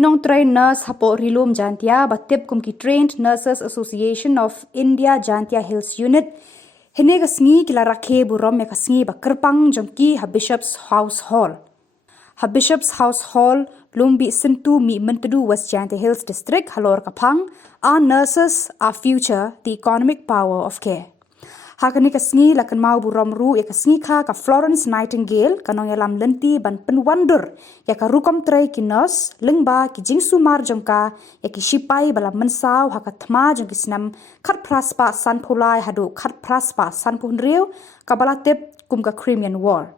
kinong trained nurse hapo rilum Jaintia batip kum ki Trained Nurses Association of India Jaintia Hills Unit hene ka Sngi kila Rakhe Burom ka Sngi ba kerpang jongki ha Bishop's House Hall. Ha Bishop's House Hall lumbi sentu mi mentedu West Jaintia Hills District halor kapang. Our nurses are future, the economic power of care. Hakani ka Sngi lakan mau Burom ru ya ka Sngi ka Florence Nightingale kanong yalam lenti ban penwandur ya ka rukom tray ki nurse lengba ki jing sumar jongka ya ki shipai bala mensaw haka thma jong ki snam khat praspa san phulai hadu khat praspa san phun riu ka bala tip kum ka Crimean War.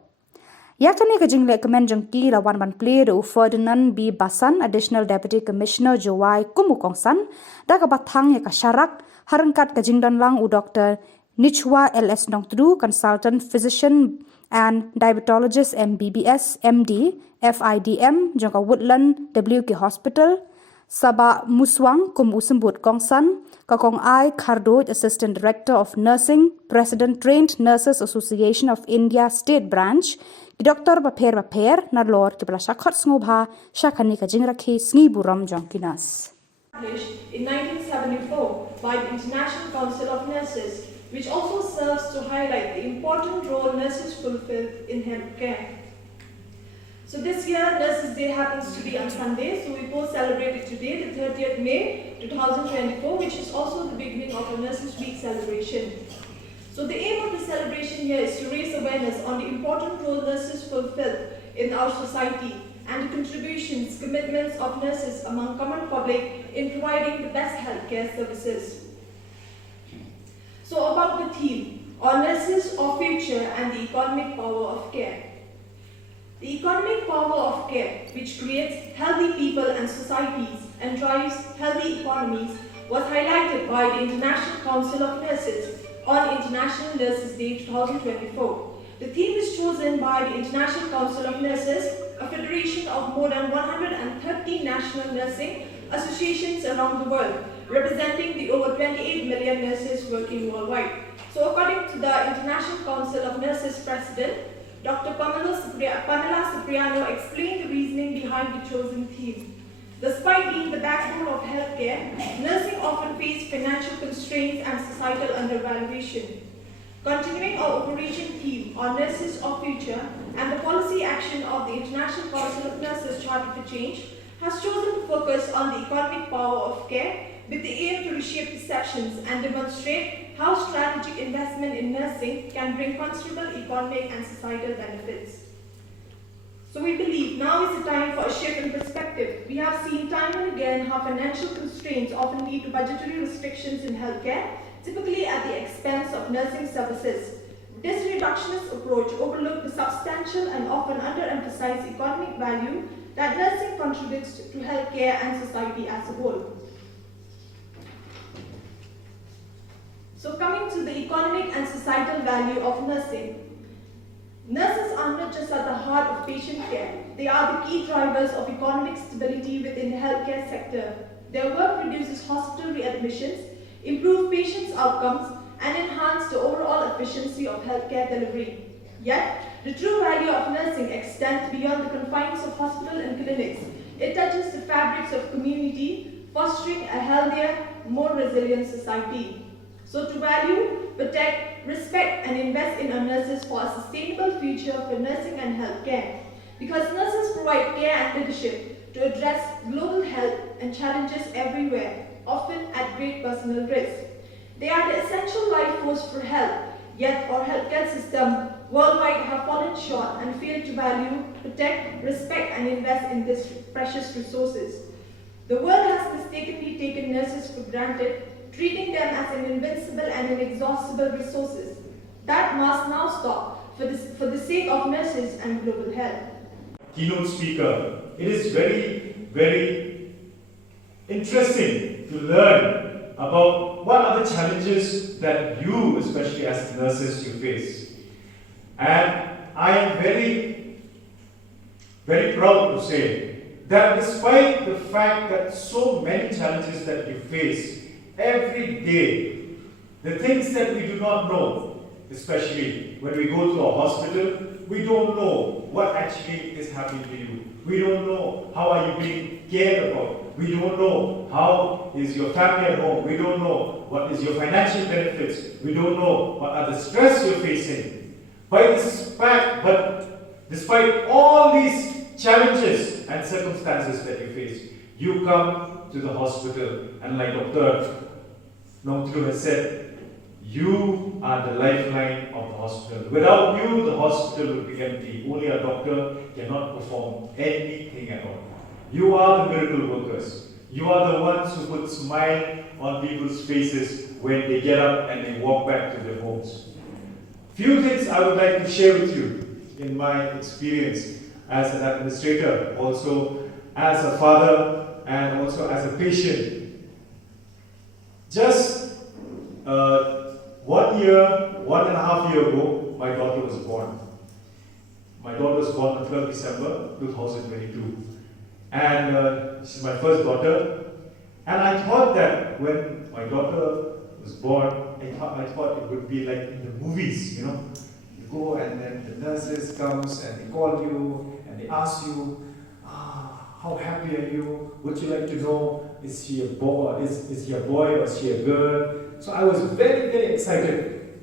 Yakani ka jingle comment jongki la wan ban play do Ferdinand B Basan additional deputy commissioner Jowai kumukongsan da ka bathang ya ka syarak harangkat ka jingdon lang u Dr. Nichwa LS Nongtru, consultant physician and diabetologist MBBS MD FIDM jangka Woodland WK Hospital Sabah Muswang kum usembut kongsan kakong I Khardoj assistant director of nursing president Trained Nurses Association of India State Branch Dr. Baper na lord ki bala shakhot ngobha shakhani ka Rakhe Sngi Burom jongkinas. Established in 1974 by the International Council of Nurses, which also serves to highlight the important role nurses fulfill in healthcare. So this year, Nurses Day happens to be on Sunday, so we both celebrated today, the 30th May 2024, which is also the beginning of a Nurses Week celebration. So the aim of the celebration here is to raise awareness on the important role nurses fulfill in our society and the contributions, commitments of nurses among common public in providing the best healthcare services. So about the theme, on nurses of future and the economic power of care. The economic power of care, which creates healthy people and societies and drives healthy economies, was highlighted by the International Council of Nurses on International Nurses Day 2024. The theme is chosen by the International Council of Nurses, a federation of more than 130 national nursing associations around the world, representing the over 28 million nurses working worldwide. So according to the International Council of Nurses President, Dr. Pamela Cipriano explained the reasoning behind the chosen theme. Despite being the backbone of healthcare, nursing often faces financial constraints and societal undervaluation. Continuing our operation theme on Nurses of Future and the policy action of the International Council of Nurses Charter for Change has chosen to focus on the economic power of care with the aim to reshape perceptions and demonstrate how strategic investment in nursing can bring considerable economic and societal benefits. So we believe now is the time for a shift in perspective. We have seen time and again how financial constraints often lead to budgetary restrictions in healthcare, typically at the expense of nursing services. This reductionist approach overlooks the substantial and often underemphasized economic value that nursing contributes to healthcare and society as a whole. So coming to the economic and societal value of nursing. Nurses are not just at the heart of patient care, they are the key drivers of economic stability within the healthcare sector. Their work reduces hospital readmissions, improves patients' outcomes, and enhances the overall efficiency of healthcare delivery. Yet, the true value of nursing extends beyond the confines of hospital and clinics. It touches the fabrics of community, fostering a healthier, more resilient society. So to value, protect, respect, and invest in our nurses for a sustainable future for nursing and healthcare. Because nurses provide care and leadership to address global health and challenges everywhere, often at great personal risk. They are the essential life force for health, yet our healthcare system worldwide have fallen short and failed to value, protect, respect, and invest in these precious resources. The world has mistakenly taken nurses for granted, treating them as an invincible and inexhaustible resources. That must now stop for the sake of nurses and global health. Keynote speaker, it is very, very interesting to learn about what are the challenges that you, especially as nurses, you face. And I am very, very proud to say that despite the fact that so many challenges that you face every day, the things that we do not know, especially when we go to a hospital, we don't know what actually is happening to you. We don't know how are you being cared about. We don't know how is your family at home. We don't know what is your financial benefits. We don't know what are the stress you're facing. But despite all these challenges and circumstances that you face, you come to the hospital, and like Dr. Nomtru has said, you are the lifeline of the hospital. Without you, the hospital will be empty. Only a doctor cannot perform anything at all. You are the miracle workers. You are the ones who put smile on people's faces when they get up and they walk back to their homes. Few things I would like to share with you in my experience as an administrator, also as a father, and also as a patient. Just 1.5 years ago, my daughter was born. My daughter was born on 12 December 2022. And she's my first daughter. And I thought that when my daughter was born, I thought it would be like in the movies, you know. You go and then the nurses comes and they call you and they ask you, how happy are you? Would you like to know, is he a boy, is he a boy or is she a girl? So I was very, very excited.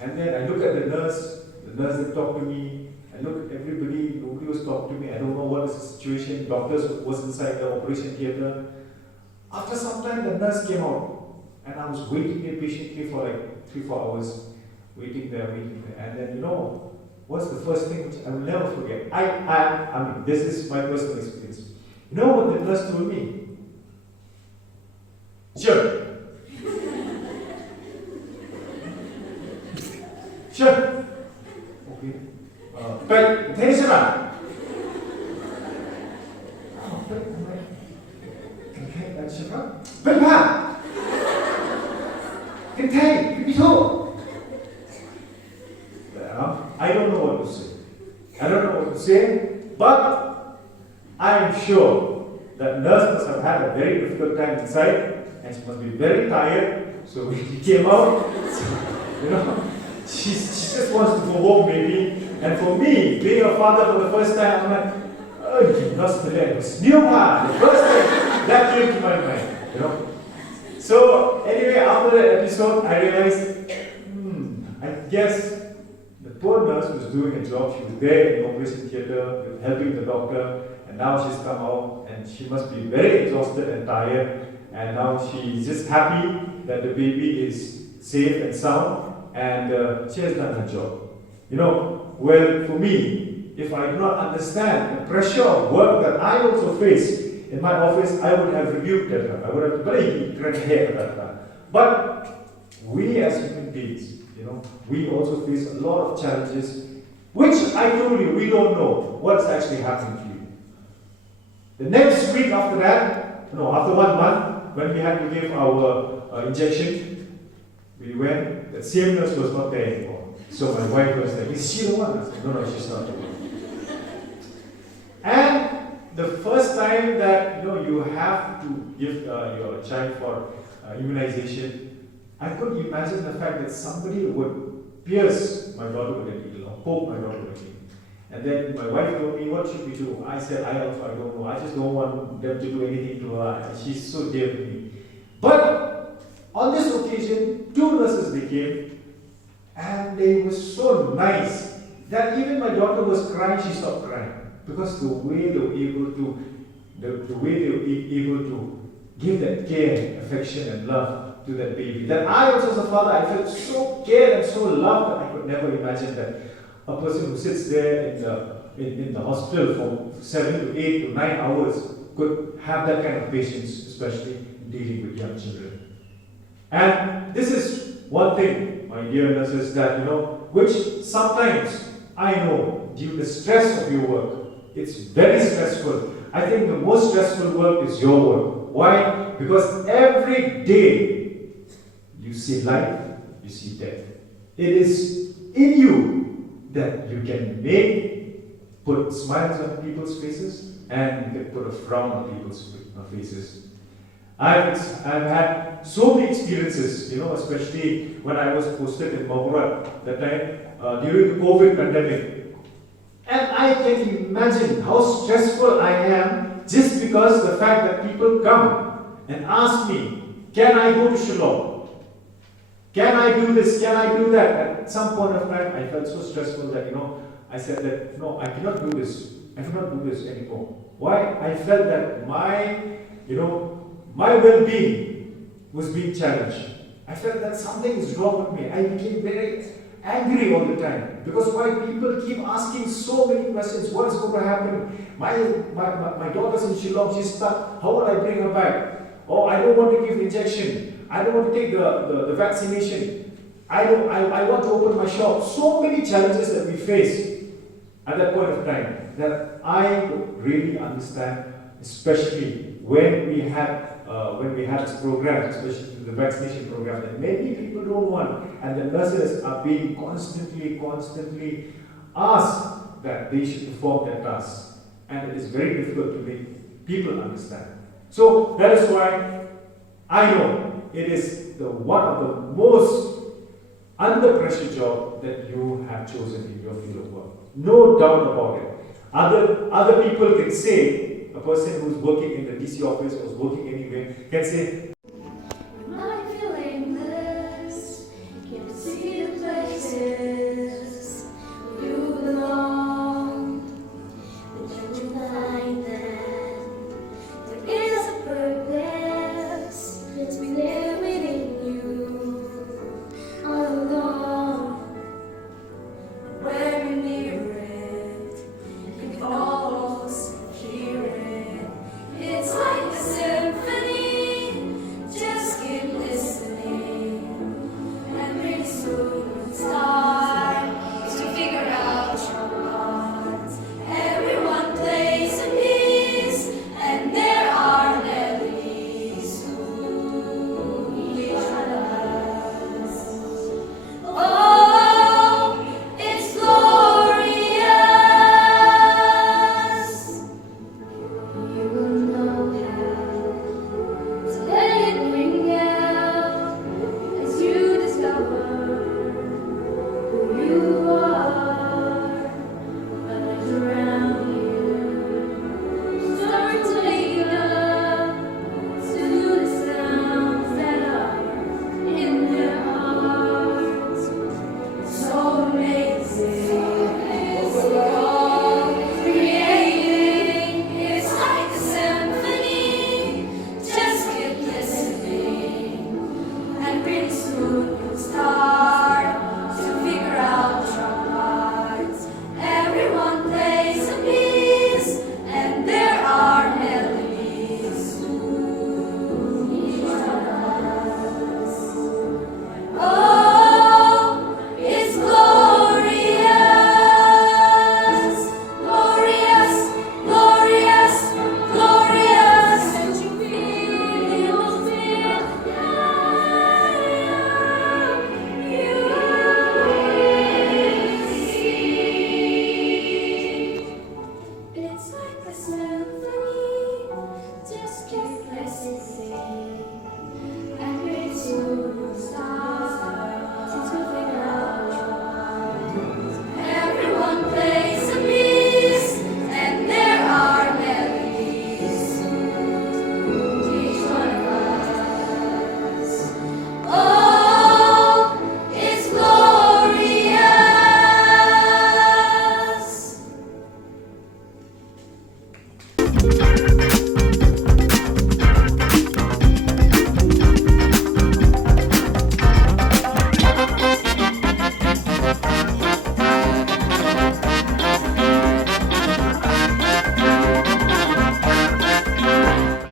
And then I look at the nurse that talked to me, I look at everybody, nobody was talking to me, I don't know what is the situation, doctors was inside the operation theatre. After some time the nurse came out, and I was waiting there patiently for like 3-4 hours, waiting there, and then you know, what's the first thing which I will never forget? I mean, this is my personal experience. You know what the nurse told me? Sure. Sure. Okay. Peit, thế sao bạn? Peit, that's your part. Peit ha. Hey, you know. I don't know what to say. I don't know what to say, but I am sure that nurse must have had a very difficult time inside, and she must be very tired. So when she came out, you know, she just wants to go home maybe. And for me, being a father for the first time, I'm like, oh, nurse today was new man. The first thing that came to my mind, you know. So anyway, after that episode, I realized, I guess the poor nurse was doing a job. She was there in the operation theatre, helping the doctor, and now she's come out, and she must be very exhausted and tired. And now she's just happy that the baby is safe and sound, and she has done her job. You know, well, for me, if I do not understand the pressure of work that I also face in my office, I would have rebuked at her. I would have very hair at her. But we as human beings, you know, we also face a lot of challenges, which I told you, we don't know what's actually happening to you. The next week after that, no, after 1 month, when we had to give our injection, we went, the same nurse was not there anymore. So my wife was like, is she the one? I said, no, she's not the one. And the first time that, you know, you have to give your child for immunization, I couldn't imagine the fact that somebody would pierce my daughter with a needle or poke my daughter with a needle. And then my wife told me, what should we do? I said, I don't know. I just don't want them to do anything to her. She's so dear to me. But on this occasion, 2 nurses they came, and they were so nice that even my daughter was crying, she stopped crying. Because the way they were able to give that care, affection, and love to that baby. That I also as a father, I felt so cared and so loved that I could never imagine that a person who sits there in the hospital for 7 to 8 to 9 hours could have that kind of patience, especially in dealing with young children. And this is one thing, my dear nurses, that you know, which sometimes I know due to the stress of your work, it's very stressful. I think the most stressful work is your work. Why? Because every day you see life, you see death. It is in you that you can put smiles on people's faces, and you can put a frown on people's faces. I've had so many experiences, you know, especially when I was posted in Khubor that time during the COVID pandemic. And I can imagine how stressful I am just because the fact that people come and ask me, can I go to Shillong? Can I do this? Can I do that? At some point of time, I felt so stressful that, I said that, no, I cannot do this. I cannot do this anymore. Why? I felt that my well-being was being challenged. I felt that something is wrong with me. I became very angry all the time. Because why people keep asking so many questions. What is going to happen? My daughter's in Shillong, she's stuck. How will I bring her back? Oh, I don't want to give injection. I don't want to take the vaccination. I want to open my shop. So many challenges that we face at that point of time that I really understand, especially when we had this program, especially the vaccination program that many people don't want, and the nurses are being constantly asked that they should perform their tasks, and it is very difficult to make people understand. So that is why I know it is one of the most under pressure job that you have chosen in your field of work. No doubt about it. Other people can say, a person who's working in the DC office or is working anywhere can say,